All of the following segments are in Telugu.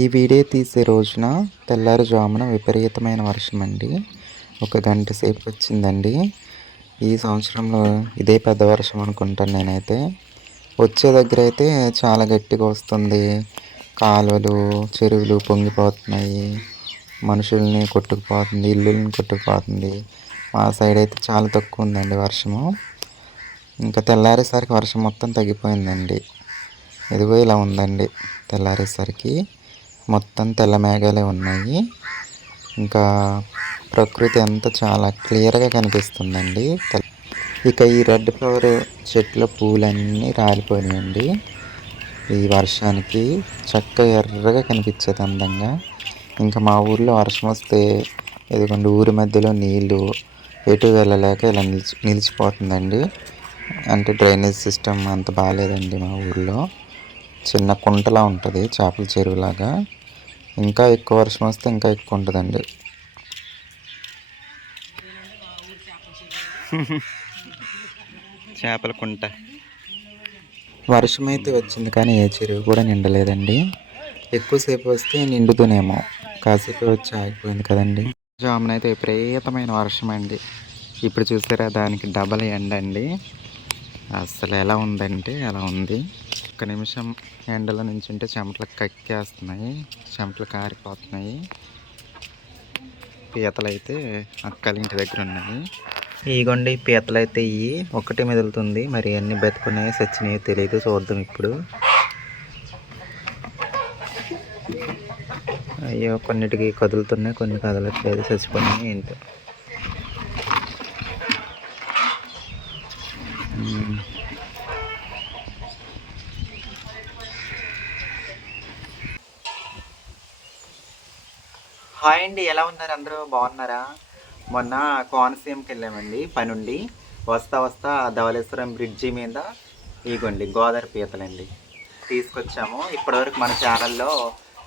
ఈ వీడియో తీసే రోజున తెల్లారుజామున విపరీతమైన వర్షం అండి. ఒక గంట సేపు వచ్చిందండి. ఈ సంవత్సరంలో ఇదే పెద్ద వర్షం అనుకుంటాను నేనైతే. వచ్చే దగ్గర అయితే చాలా గట్టిగా వస్తుంది. కాలువలు, చెరువులు పొంగిపోతున్నాయి. మనుషుల్ని కొట్టుకుపోతుంది, ఇల్లుల్ని కొట్టుకుపోతుంది. మా సైడ్ అయితే చాలా తక్కువ ఉందండి వర్షము. ఇంకా తెల్లారేసరికి వర్షం మొత్తం తగ్గిపోయిందండి. ఇదిగో ఇలా ఉందండి తెల్లారేసరికి. మొత్తం తెల్ల మేఘాలే ఉన్నాయి. ఇంకా ప్రకృతి అంతా చాలా క్లియర్గా కనిపిస్తుందండి. ఇక ఈ రెడ్ ఫ్లవర్ చెట్ల పూలన్నీ రాలిపోయినాయండి. ఈ వర్షానికి చక్కగా ఎర్రగా కనిపించేది అందంగా. ఇంకా మా ఊర్లో వర్షం వస్తే ఎదుగుండి ఊరి మధ్యలో నీళ్ళు ఎటు వెళ్ళలేక ఇలా నిలిచిపోతుందండి. అంటే డ్రైనేజ్ సిస్టమ్ అంత బాగాలేదండి మా ఊర్లో. చిన్న కుంటలా ఉంటుంది, చేపల చెరువులాగా. ఇంకా ఎక్కువ వర్షం వస్తే ఇంకా ఎక్కువ ఉంటుందండి. చేపల కుంట. వర్షం అయితే వచ్చింది కానీ ఏ చెరువు కూడా నిండలేదండి. ఎక్కువసేపు వస్తే నిండుతూనేమో, కాసేపు వచ్చి ఆగిపోయింది కదండి. జామునైతే విపరీతమైన వర్షం అండి. ఇప్పుడు చూసారా, దానికి డబల్ ఎండ అండి. అసలు ఎలా ఉందంటే అలా ఉంది. ఒక్క నిమిషం ఎండలో నించుంటే చెమటలు కక్కేస్తున్నాయి, చెమటలు కారిపోతున్నాయి. పీతలు అయితే అక్కల ఇంటి దగ్గర ఉన్నాయి. ఇగోండి పీతలు అయితే ఇవి ఒకటి మెదులుతుంది. మరి అన్ని బతుకున్నాయో సచ్చినాయో తెలియదు, చూద్దాం ఇప్పుడు. అయ్యో, కొన్నిటికి కదులుతున్నాయి, కొన్ని కదలట్లేదు, చచ్చిపోయినాయి ఏంటో. హాయ్ అండి, ఎలా ఉన్నారు అందరూ? బాగున్నారా? మొన్న కోనసీమకి వెళ్ళామండి పనుండి. వస్తా వస్తా ధవళేశ్వరం బ్రిడ్జి మీద ఇగోండి గోదావరి పీతలండి తీసుకొచ్చాము. ఇప్పటివరకు మన ఛానల్లో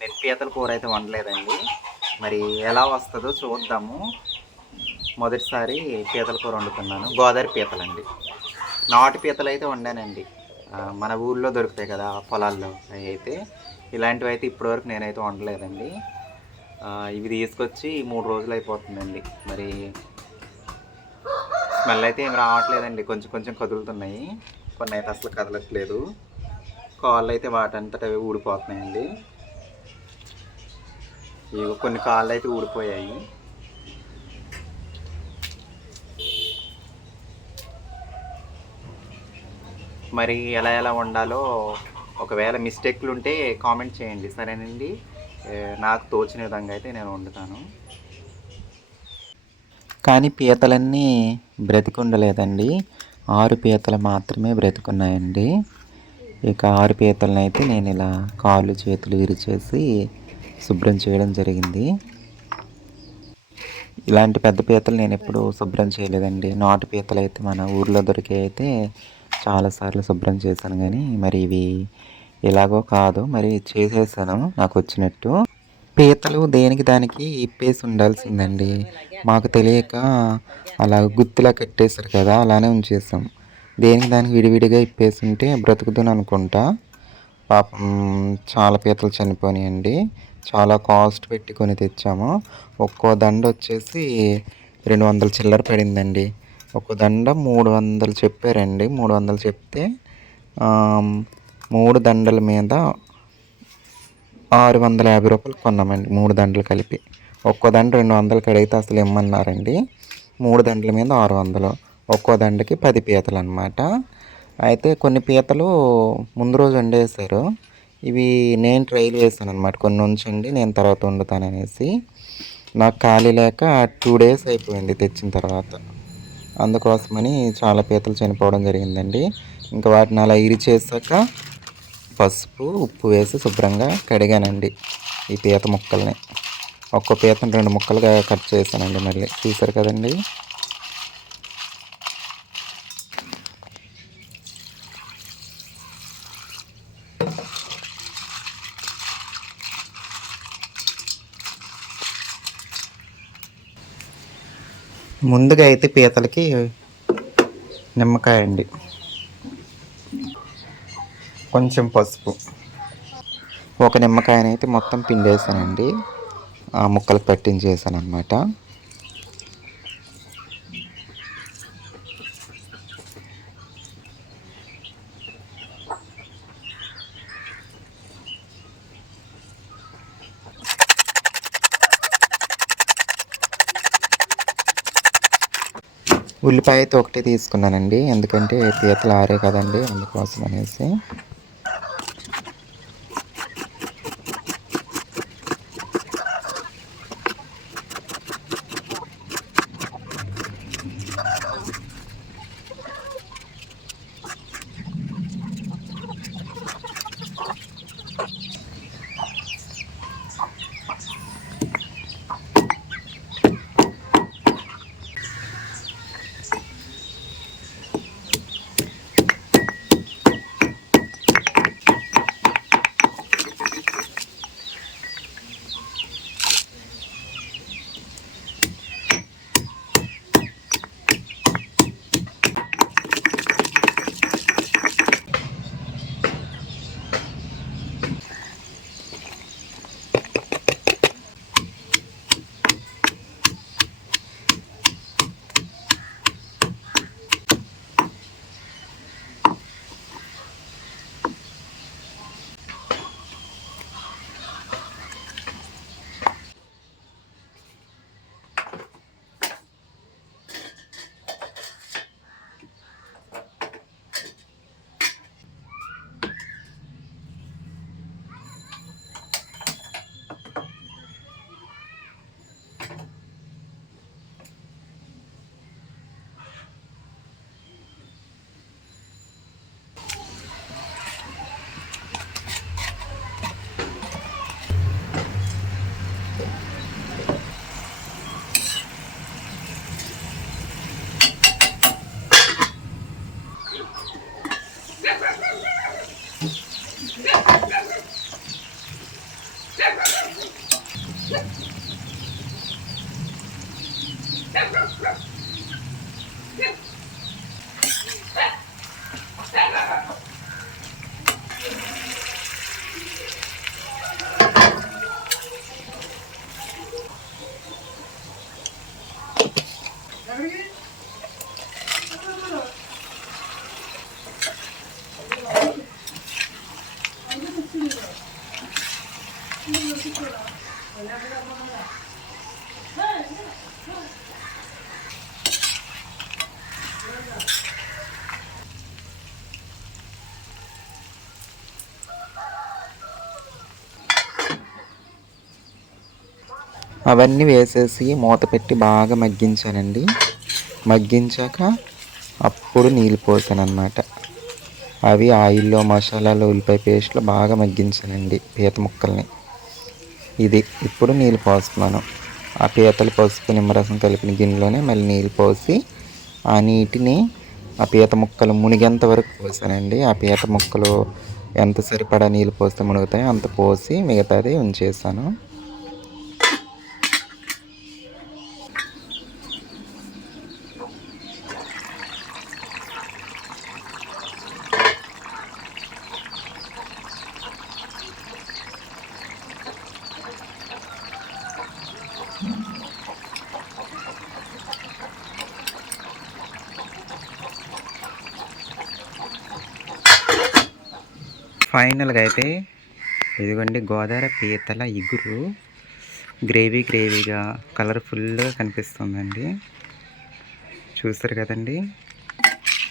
నేను పీతల కూర అయితే వండలేదండి. మరి ఎలా వస్తుందో చూద్దాము. మొదటిసారి పీతల కూర వండుతున్నాను. గోదావరి పీతలండి. నాటు పీతలు అయితే వండానండి, మన ఊళ్ళో దొరుకుతాయి కదా పొలాల్లో. అవి అయితే ఇలాంటివి అయితే ఇప్పటివరకు నేనైతే వండలేదండి. ఇవి తీసుకొచ్చి 3 రోజులు అయిపోతుందండి. మరి స్మెల్ అయితే ఏం రావట్లేదండి, కొంచెం కొంచెం కదులుతున్నాయి, కొన్ని అయితే అసలు కదలట్లేదు. కాళ్ళు అయితే వాటంతట అవి ఊడిపోతున్నాయండి. ఇవి కొన్ని కాళ్ళు అయితే ఊడిపోయాయి. మరి ఎలా ఎలా వండాలో ఒకవేళ మిస్టేక్లు ఉంటే కామెంట్ చేయండి, సరేనండి? నాకు తోచిన విధంగా అయితే నేను వండుతాను. కానీ పీతలన్నీ బ్రతికుండలేదండి. 6 పీతలు మాత్రమే బ్రతికున్నాయండి. ఇక 6 పీతలను అయితే నేను ఇలా కాళ్ళు చేతులు విరిచేసి శుభ్రం చేయడం జరిగింది. ఇలాంటి పెద్ద పీతలు నేను ఎప్పుడు శుభ్రం చేయలేదండి. నాటు పీతలు అయితే మన ఊర్లో దొరికే అయితే చాలాసార్లు శుభ్రం చేశాను, కానీ మరి ఇవి ఎలాగో కాదు, మరి చేసేసాను నాకు వచ్చినట్టు. పీతలు దేనికి దానికి ఇప్పేసి ఉండాల్సిందండి. మాకు తెలియక అలా గుత్తిలా కట్టేశారు కదా, అలానే ఉంచేసాం. దేనికి దానికి విడివిడిగా ఇప్పేసి ఉంటే బ్రతుకుదని అనుకుంటా. పాపం చాలా పీతలు చనిపోయాయండి. చాలా కాస్ట్ పెట్టి కొని తెచ్చాము. ఒక్కో దండ వచ్చేసి 200 చిల్లర పడిందండి. ఒక్కో దండ 300 చెప్పారండి. 300 చెప్తే 3 దండల మీద 650 రూపాయలు కొన్నామండి, 3 దండలు కలిపి. ఒక్కో దండ 200 కడిగితే అసలు ఇమ్మన్నారండి. 3 దండల మీద 600, ఒక్కో దండకి 10 పీతలు అనమాట. అయితే కొన్ని పీతలు ముందు రోజు వండేసారు. ఇవి నేను ట్రైల్ వేసాను అనమాట, కొన్ని ఉంచండి నేను తర్వాత వండుతాననేసి. నాకు ఖాళీ లేక 2 డేస్ అయిపోయింది తెచ్చిన తర్వాత. అందుకోసమని చాలా పీతలు చనిపోవడం జరిగిందండి. ఇంకా వాటిని అలా ఇరిచేసాక పసుపు ఉప్పు వేసి శుభ్రంగా కడిగానండి ఈ పీత ముక్కల్ని. ఒక్కో పీతను 2 ముక్కలుగా కట్ చేశానండి. మళ్ళీ చూసారు కదండి. ముందుగా అయితే పీతలకి నిమ్మకాయ అండి, కొంచెం పసుపు, ఒక నిమ్మకాయనైతే మొత్తం పిండేసానండి, ఆ ముక్కలకు పట్టించేసాను అనమాట. ఉల్లిపాయ అయితే ఒకటే తీసుకున్నానండి, ఎందుకంటే పీతలు ఆరే కదండి, అందుకోసం అనేసి. అవన్నీ వేసేసి మూత పెట్టి బాగా మగ్గించానండి. మగ్గించాక అప్పుడు నీళ్ళు పోసాను అన్నమాట. అవి ఆయిల్లో, మసాలాలు, ఉల్లిపాయ పేస్ట్లో బాగా మగ్గించానండి పీత ముక్కల్ని. ఇప్పుడు నీళ్ళు పోస్తున్నాను. ఆ పీతలు, పసుపు, నిమ్మరసం కలిపిన గిన్నెలోనే మళ్ళీ నీళ్ళు పోసి ఆ నీటిని ఆ పీత ముక్కలు మునిగేంత వరకు పోసానండి. ఆ పీత ముక్కలు ఎంత సరిపడా నీళ్ళు పోస్తే మునుగుతాయో అంత పోసి మిగతాది ఉంచేసాను. ఫైనల్గా అయితే ఇదిగోండి గోదావరి పీతల ఇగురు గ్రేవీగా కలర్ఫుల్గా కనిపిస్తుందండి. చూస్తారు కదండి,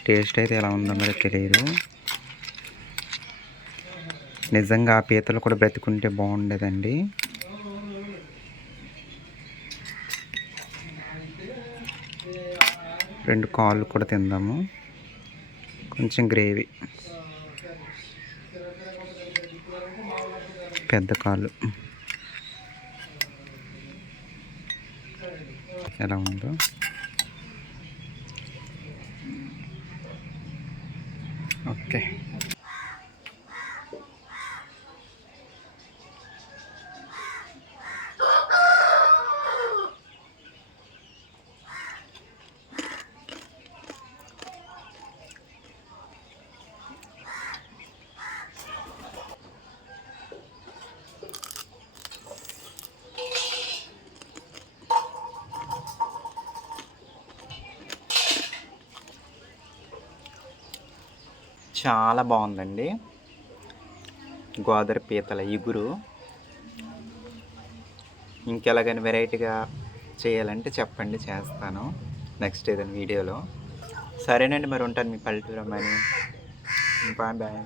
టేస్ట్ అయితే ఎలా ఉందో మరి తెలియదు. నిజంగా ఆ పీతలు కూడా బ్రతుకుంటే బాగుండేదండి. రెండు కాళ్ళు కూడా తిందాము, కొంచెం గ్రేవీ. పెద్ద కాళ్ళు ఎలా ఉందో. ఓకే, చాలా బాగుందండి. గోదావరి పీతల ఇగురు. ఇంకెలాగైనా వెరైటీగా చేయాలంటే చెప్పండి, చేస్తాను నెక్స్ట్ ఏదైనా వీడియోలో. సరేనండి, మరి ఉంటాను. మీ పల్లెటూరు అమ్మాయిని. Bye bye.